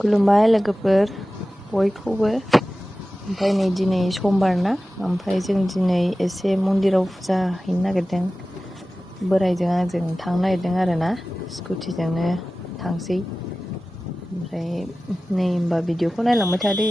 खुलुमबाय लोगोफोर बयखौबो। ओमफ्राय नै दिनै समबार ना, ओमफ्राय जों दिनै एसे मन्दिराव फुजा हैनो नागिरदों। बोराइजों आंजों थांनो नागिरदों आरोना, स्कुटिजोंनो थांसै। ओमफ्राय नै होमबा भिडिअखौ नायलांबाय थादो।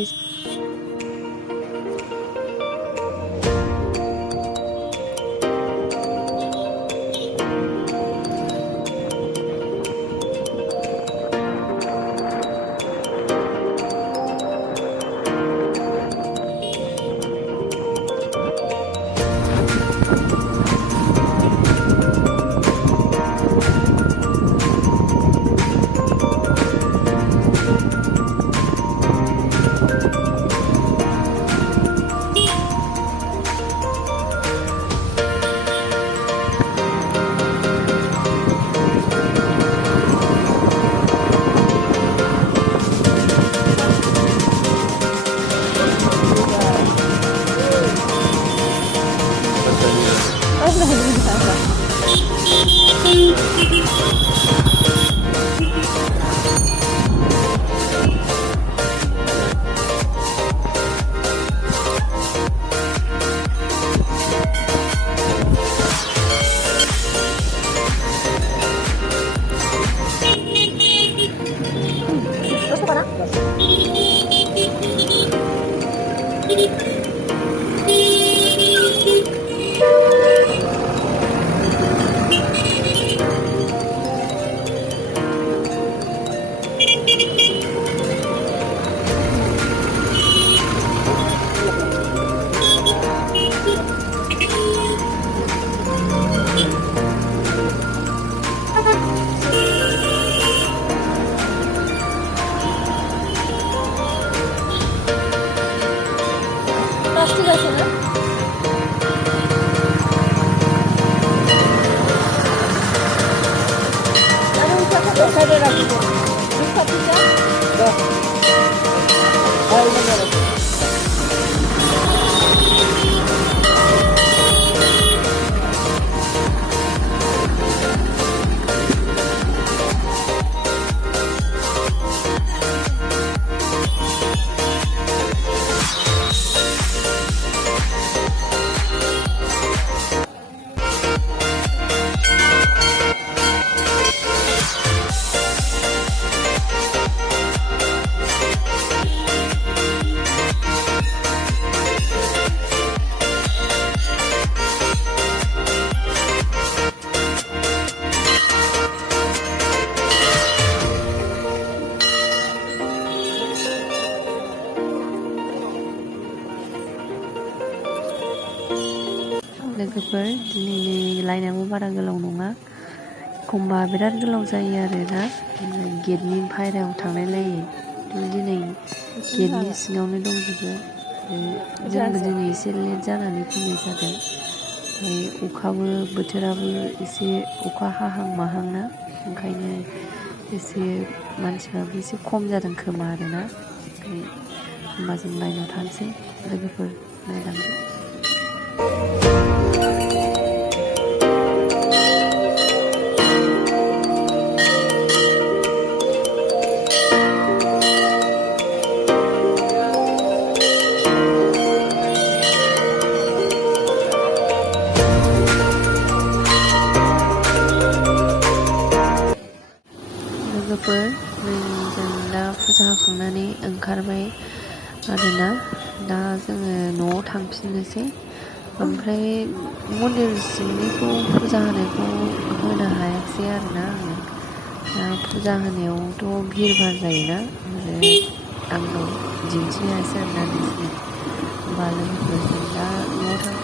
लोगोफोर दिनैनि लायनायाबो बारा गोलाव नङा, एखमबा बिराद गोलाव जायो आरोना। गेटनि बायह्रायाव थांलाय लायो। दिनै गेटनि सिङावनो दंजोबो। जोंबो दिनै एसे लेट जानानै फैनाय जादों। ओमफ्राय अखाबो बोथोराबो एसे अखा हाहां माहां ना, ओंखायनो एसे मानसिफ्राबो एसे खम जादों खोमा आरोना। ओमफ्राय होमबा जों लाइनाव थानोसै, लोगोफोर नायलांदो। लोगोफोर जों दा फुजा होखांनानै ओंखारबाय आरोना। दा जोङो न'आव थांफिननोसै। ओमफ्राय मन्दिर सिंनिखौ फुजा होनायखौ होनो हायाखिसै आरोना आङो। दा फुजा होनायावथ' भिर भार जायोना, आरो आंनाव दिन्थिनो हायासै आरोना नोंसोरनो। होमबा लोगोफोर जों दा न'आव थांसै।